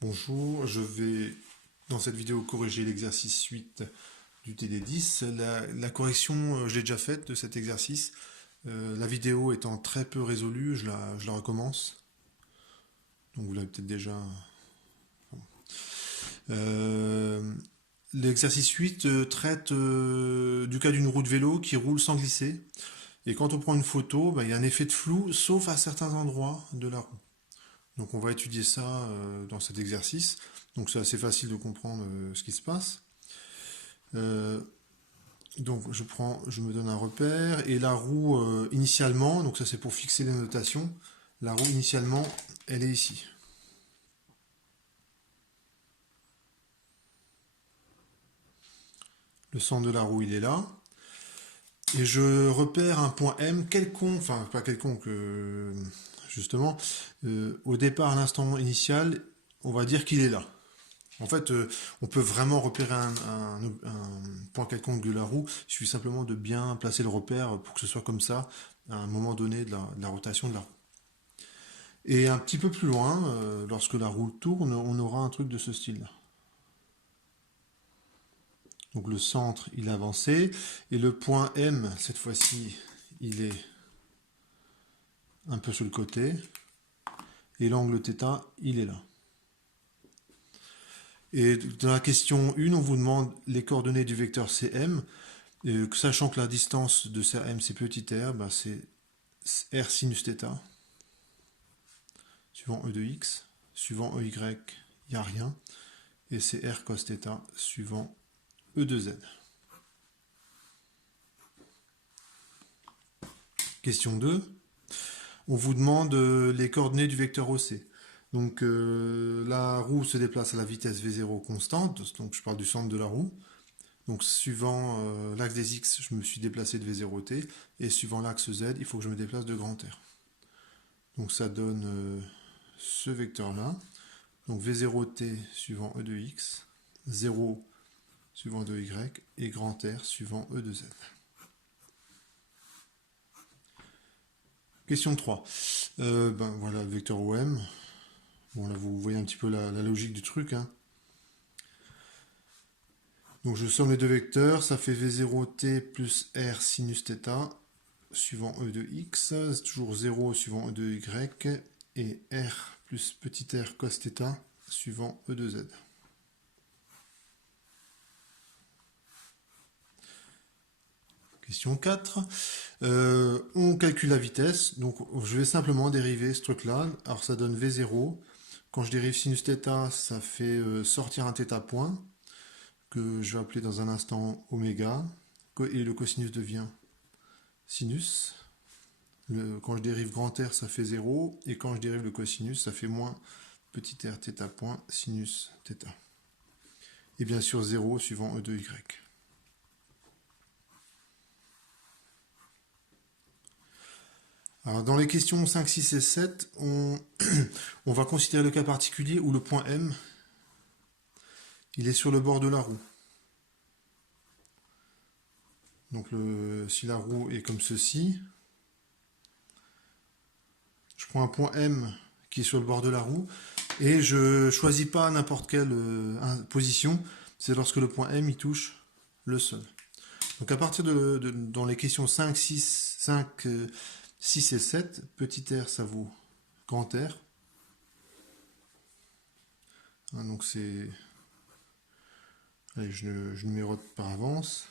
Bonjour, je vais dans cette vidéo corriger l'exercice 8 du TD10. La correction, je l'ai déjà faite de cet exercice. La vidéo étant très peu résolue, je la recommence. Donc vous l'avez peut-être déjà. Euh, L'exercice 8 traite du cas d'une roue de vélo qui roule sans glisser. Et quand on prend une photo, il y a un effet de flou, sauf à certains endroits de la roue. Donc on va étudier ça dans cet exercice. Donc c'est assez facile de comprendre ce qui se passe. Euh, donc je me donne un repère et la roue initialement, donc ça c'est pour fixer les notations. La roue initialement, elle est ici. Le centre de la roue il est là. Et je repère un point M quelconque, enfin pas quelconque, justement. Au départ, à l'instant initial, on va dire qu'il est là. En fait, on peut vraiment repérer un point quelconque de la roue. Il suffit simplement de bien placer le repère pour que ce soit comme ça à un moment donné de la rotation de la roue. Et un petit peu plus loin, lorsque la roue tourne, on aura un truc de ce style-là. Donc le centre, il est avancé. Et le point M, cette fois-ci, il est un peu sur le côté. Et l'angle θ, il est là. Et dans la question 1, on vous demande les coordonnées du vecteur CM. Sachant que la distance de CM c'est petit r, c'est R sinus θ, suivant E de x, suivant EY, il n'y a rien, et c'est R cos θ, suivant E de z. Question 2, on vous demande les coordonnées du vecteur OC. Donc la roue se déplace à la vitesse V0 constante, donc je parle du centre de la roue. Donc suivant l'axe des x, je me suis déplacé de V0t, et suivant l'axe z, il faut que je me déplace de grand R. Donc ça donne ce vecteur-là. Donc V0t suivant E de x, 0 suivant E de y, et grand R suivant E de z. Question 3. Voilà le vecteur OM. Bon, là, vous voyez un petit peu la logique du truc. Hein. Donc, je somme les deux vecteurs. Ça fait V0t plus R sinus θ suivant E de x. C'est toujours 0 suivant E de y. Et R plus petit r cos θ suivant E de z. Question 4. On calcule la vitesse. Donc, je vais simplement dériver ce truc-là. Alors, ça donne V0. Quand je dérive sinus θ, ça fait sortir un θ point que je vais appeler dans un instant oméga. Et le cosinus devient sinus. Quand je dérive grand R, ça fait 0. Et quand je dérive le cosinus, ça fait moins petit r θ point sinus θ. Et bien sûr 0 suivant E de y. Alors, dans les questions 5, 6 et 7, on va considérer le cas particulier où le point M, il est sur le bord de la roue. Donc si la roue est comme ceci, je prends un point M qui est sur le bord de la roue et je ne choisis pas n'importe quelle position, c'est lorsque le point M il touche le sol. Donc à partir dans les questions 5, 6 et 7, petit r ça vaut grand R. Hein, donc c'est... Allez, je numérote par avance.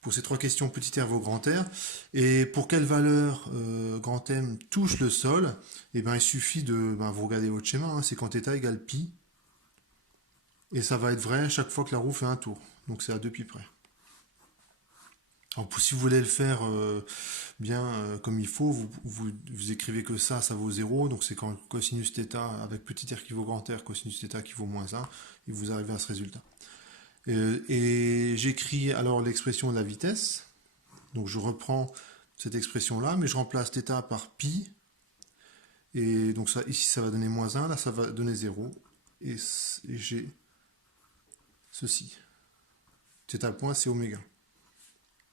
Pour ces trois questions, petit r vaut grand R. Et pour quelle valeur grand M touche le sol, eh ben, il suffit de... vous regardez votre schéma, hein, c'est quand θ égale pi. Et ça va être vrai chaque fois que la roue fait un tour. Donc c'est à 2 pi près. Alors, si vous voulez le faire bien comme il faut, vous écrivez que ça vaut 0. Donc c'est quand cosinus θ avec petit r qui vaut grand R, cosinus θ qui vaut moins 1, et vous arrivez à ce résultat. Et j'écris alors l'expression de la vitesse. Donc je reprends cette expression-là, mais je remplace θ par pi. Et donc ça, ici, ça va donner moins 1, là, ça va donner 0. Et j'ai ceci. θ point, c'est oméga.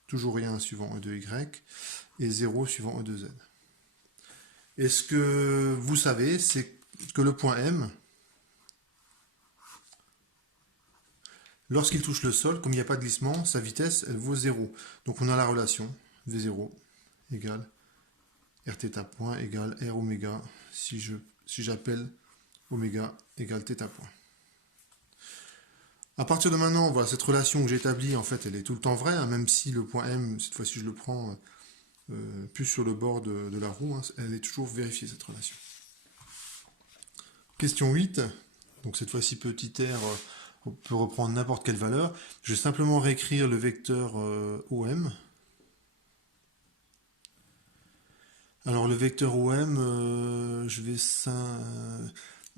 Toujours rien suivant E de Y, et 0 suivant E de Z. Et ce que vous savez, c'est que le point M, lorsqu'il touche le sol, comme il n'y a pas de glissement, sa vitesse, elle vaut 0. Donc on a la relation V0 égale Rθ point égale R oméga si j'appelle oméga égale θ point. À partir de maintenant, voilà, cette relation que j'ai établie, en fait, elle est tout le temps vraie, hein, même si le point M, cette fois-ci je le prends plus sur le bord de la roue, hein, elle est toujours vérifiée cette relation. Question 8, donc cette fois-ci petit r, on peut reprendre n'importe quelle valeur. Je vais simplement réécrire le vecteur OM. Alors le vecteur OM,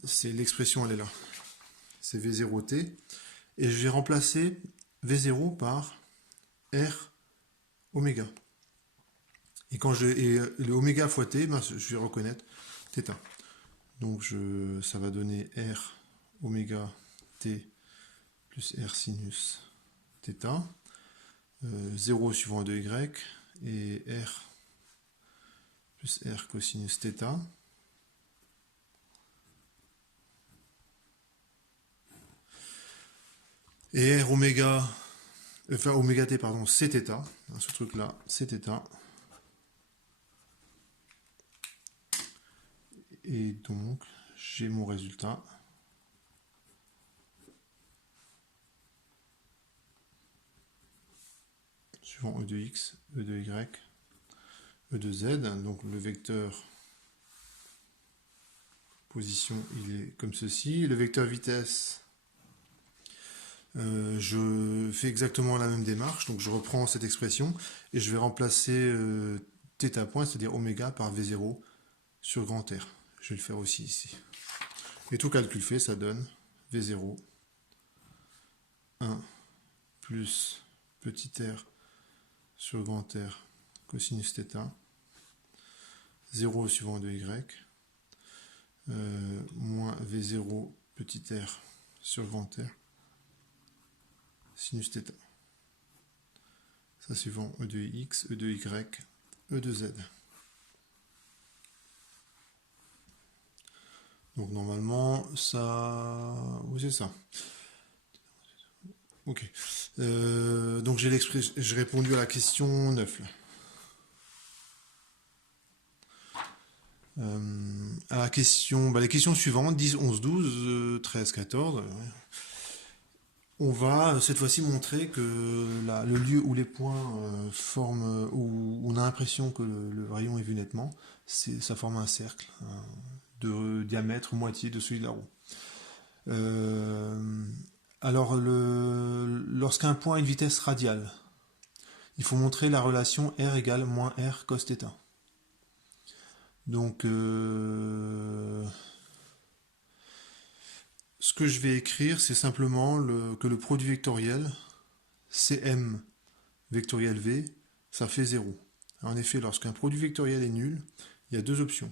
c'est l'expression, elle est là. C'est V0t. Et je vais remplacer V0 par R oméga. Et quand le oméga fois t, ben, je vais reconnaître θ. Donc ça va donner R oméga t plus R sinus θ. 0 suivant 2y et R plus R cosinus θ. Et R oméga, enfin oméga t, pardon, c'est θ. Ce truc-là, c'est θ. Et donc, j'ai mon résultat. Suivant E de x, E de y, E de z. Donc le vecteur position, il est comme ceci. Le vecteur vitesse, je fais exactement la même démarche. Donc je reprends cette expression et je vais remplacer θ point, c'est-à-dire oméga par V0 sur grand R. Je vais le faire aussi ici. Et tout calcul fait, ça donne V0, 1 plus petit r sur grand R cosinus θ, 0 suivant 2y, moins V0 petit r sur grand R sinus θ. Ça suivant E de x, E de y, E de z. Donc normalement, ça... Oui, c'est ça. Ok. Donc j'ai répondu à la question 9. À la question, les questions suivantes, 10, 11, 12, 13, 14. On va cette fois-ci montrer que le lieu où les points forment, où on a l'impression que le rayon est vu nettement, ça forme un cercle de diamètre moitié de celui de la roue. Alors, lorsqu'un point a une vitesse radiale, il faut montrer la relation R égale moins R cos θ. Donc, ce que je vais écrire, c'est simplement que le produit vectoriel, Cm vectoriel V, ça fait 0. En effet, lorsqu'un produit vectoriel est nul, il y a deux options.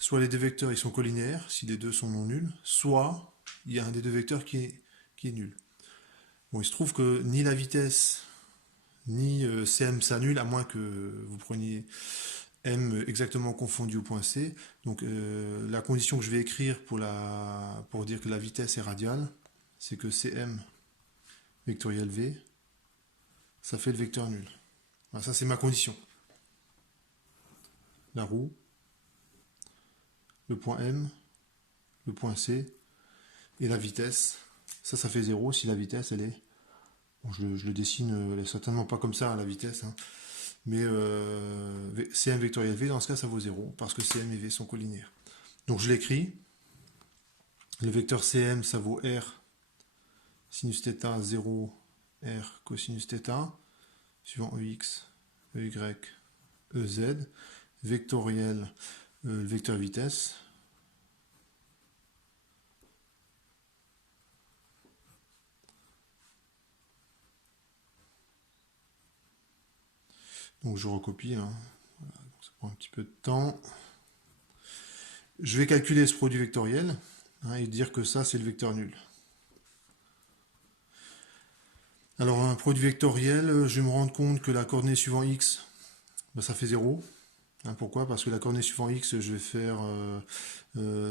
Soit les deux vecteurs ils sont collinéaires, si les deux sont non nuls, soit il y a un des deux vecteurs qui est nul. Bon, il se trouve que ni la vitesse, ni Cm s'annule, à moins que vous preniez M exactement confondu au point C. Donc la condition que je vais écrire pour dire que la vitesse est radiale, c'est que Cm vectoriel V, ça fait le vecteur nul. Voilà, ça c'est ma condition. La roue, le point M, le point C, et la vitesse, ça fait 0 si la vitesse elle est... Bon, je le dessine, elle est certainement pas comme ça la vitesse, hein. Mais Cm vectoriel V, dans ce cas, ça vaut 0, parce que Cm et V sont collinéaires. Donc je l'écris. Le vecteur Cm, ça vaut R sinus θ, 0, R cosinus θ, suivant Ex, Ey, Ez. Vectoriel, le vecteur vitesse. Donc je recopie, hein. Voilà, donc ça prend un petit peu de temps. Je vais calculer ce produit vectoriel, hein, et dire que ça c'est le vecteur nul. Alors un produit vectoriel, je vais me rendre compte que la coordonnée suivant x, ça fait 0. Hein, pourquoi? Parce que la coordonnée suivant x, je vais faire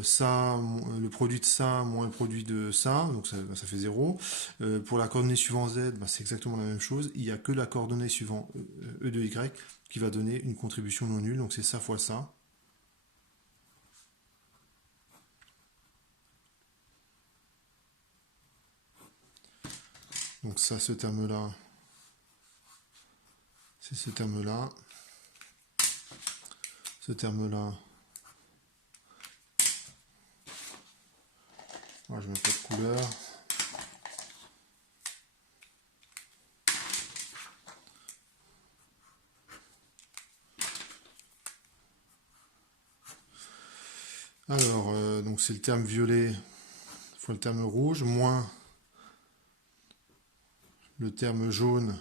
ça, le produit de ça moins le produit de ça, donc ça fait 0. Pour la coordonnée suivant z, bah, c'est exactement la même chose. Il n'y a que la coordonnée suivant e de y qui va donner une contribution non nulle, donc c'est ça fois ça. Donc ça, ce terme-là, c'est ce terme-là. Ce terme-là, moi je mets pas de couleur. Alors, donc c'est le terme violet fois le terme rouge, moins le terme jaune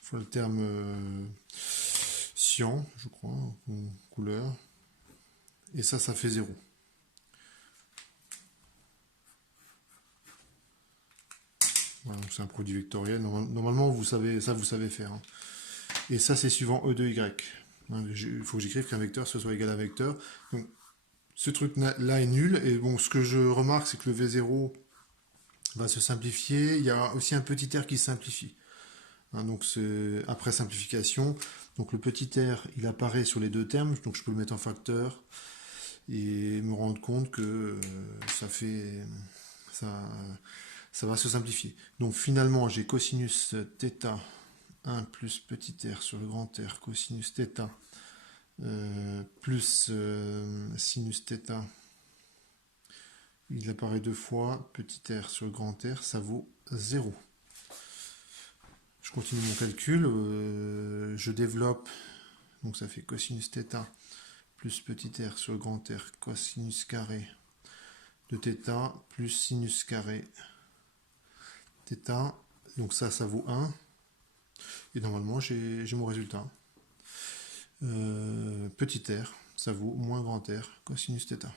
fois le terme cyan, je crois, ou couleur. Et ça fait 0. Voilà, c'est un produit vectoriel. Normalement, vous savez faire. Hein. Et ça, c'est suivant E de Y. Il faut que j'écrive qu'un vecteur ce soit égal à un vecteur. Donc, ce truc-là est nul. Et bon, ce que je remarque, c'est que le V0 va se simplifier. Il y a aussi un petit r qui se simplifie. Hein, donc, après simplification. Donc, le petit r, il apparaît sur les deux termes. Donc, je peux le mettre en facteur. Et me rendre compte que ça va se simplifier. Donc finalement, j'ai cosinus θ 1 plus petit r sur le grand R, cosinus θ plus sinus θ. Il apparaît deux fois, petit r sur le grand R, ça vaut 0. Je continue mon calcul, je développe, donc ça fait cosinus θ plus petit r sur le grand R, cosinus carré de θ plus sinus carré θ, donc ça vaut 1, et normalement j'ai mon résultat. Petit r, ça vaut moins grand R, cosinus θ.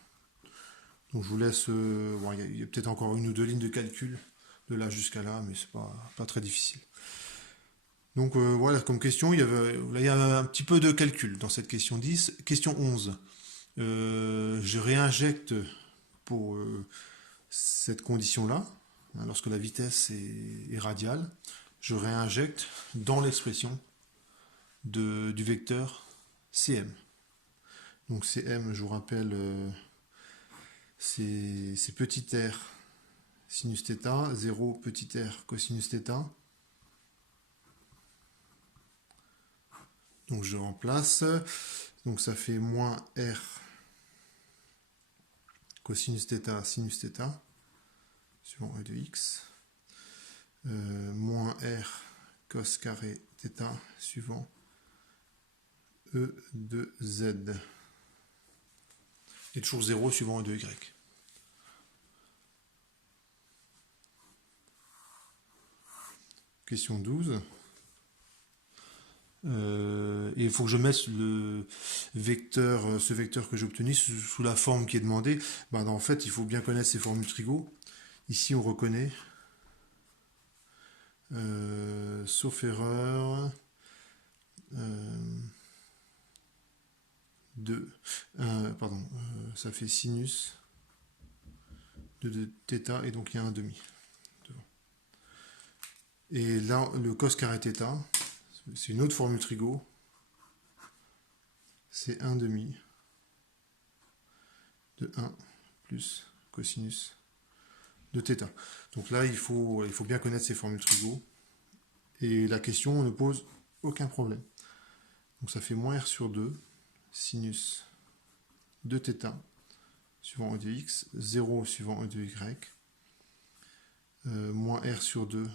Donc je vous laisse, bon, il y a peut-être encore une ou deux lignes de calcul de là jusqu'à là, mais c'est pas très difficile. Donc voilà, comme question, il y a un petit peu de calcul dans cette question 10. Question 11. Je réinjecte pour cette condition-là, hein, lorsque la vitesse est radiale, je réinjecte dans l'expression du vecteur Cm. Donc Cm, je vous rappelle, c'est petit r sinus θ, 0 petit r cosinus θ. Donc je remplace, donc ça fait moins r cosinus θ sinus θ, suivant e de x, moins r cos carré θ, suivant e de z. Et toujours 0 suivant e de y. Question 12. Et il faut que je mette le vecteur, ce vecteur que j'ai obtenu sous la forme qui est demandée. Ben, en fait, il faut bien connaître ces formules trigo. Ici, on reconnaît, sauf erreur, ça fait sinus de θ, et donc il y a un demi. Et là, le cos carré θ, c'est une autre formule trigo, c'est 1 demi de 1 plus cosinus de θ. Donc là, il faut bien connaître ces formules trigo, et la question ne pose aucun problème. Donc ça fait moins r sur 2 sinus de θ suivant e de x, 0 suivant e de y, moins r sur 2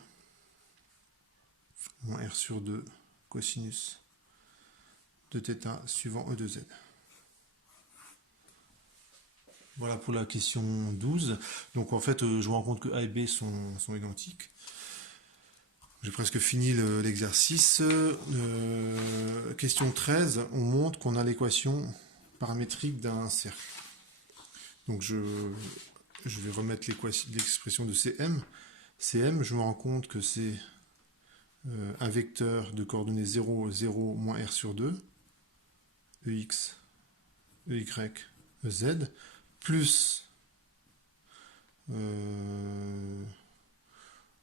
cosinus de θ suivant e de z. Voilà pour la question 12. Donc en fait, je me rends compte que A et B sont identiques. J'ai presque fini l'exercice. Question 13, on montre qu'on a l'équation paramétrique d'un cercle. Donc je vais remettre l'expression de Cm. Cm, je me rends compte que c'est un vecteur de coordonnées 0, 0, moins r sur 2, ex, ey, ez, plus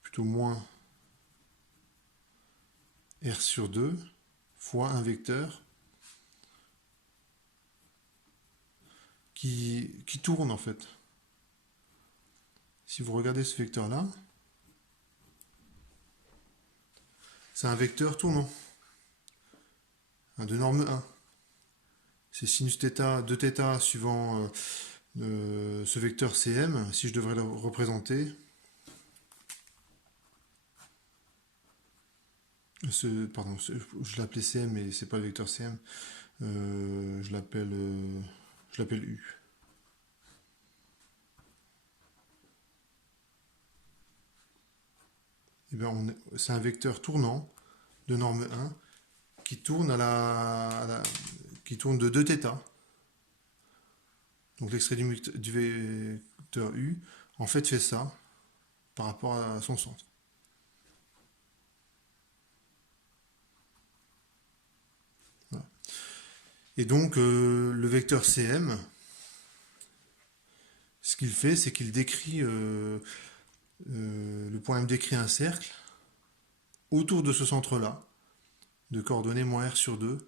plutôt moins r sur 2 fois un vecteur qui tourne en fait. Si vous regardez ce vecteur-là, c'est un vecteur tournant, de norme 1. C'est sinus θ, 2θ suivant ce vecteur Cm. Si je devrais le représenter, pardon, je l'appelais Cm, mais c'est pas le vecteur Cm. Je l'appelle U. Eh bien, c'est un vecteur tournant de norme 1 qui tourne qui tourne de 2θ. Donc l'extrait du vecteur U, en fait, fait ça par rapport à son centre. Voilà. Et donc, le vecteur Cm, ce qu'il fait, c'est qu'il décrit, le point M décrit un cercle autour de ce centre-là, de coordonnées moins r sur 2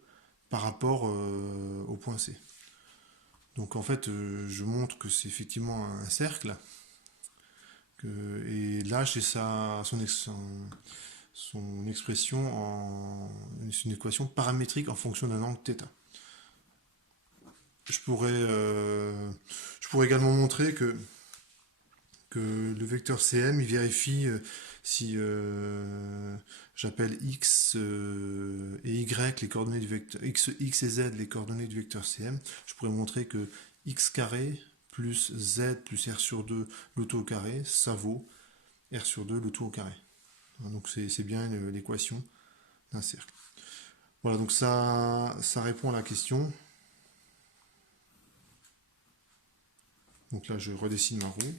par rapport au point C. Donc en fait, je montre que c'est effectivement un cercle. Et là, j'ai son expression c'est une équation paramétrique en fonction d'un angle θ. Je pourrais également montrer que le vecteur Cm, il vérifie si j'appelle x et y les coordonnées du vecteur x et z les coordonnées du vecteur Cm, je pourrais montrer que x carré plus z plus r sur 2 le tout au carré, ça vaut r sur 2 le tout au carré. Donc c'est bien l'équation d'un cercle. Voilà, donc ça répond à la question. Donc là, je redessine ma roue.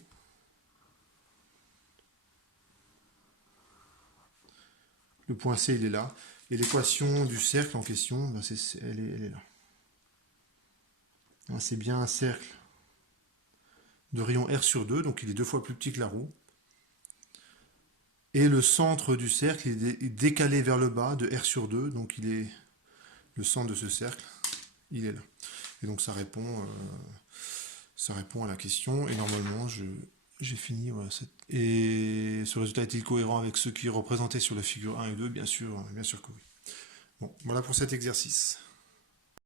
Le point C, il est là. Et l'équation du cercle en question, ben elle est là. C'est bien un cercle de rayon R sur 2, donc il est 2 fois plus petit que la roue. Et le centre du cercle est décalé vers le bas de R sur 2, donc le centre de ce cercle, il est là. Et donc ça répond à la question, et normalement j'ai fini. Voilà, et ce résultat est-il cohérent avec ce qui est représenté sur la figure 1 et 2? Bien sûr que oui. Bon, voilà pour cet exercice.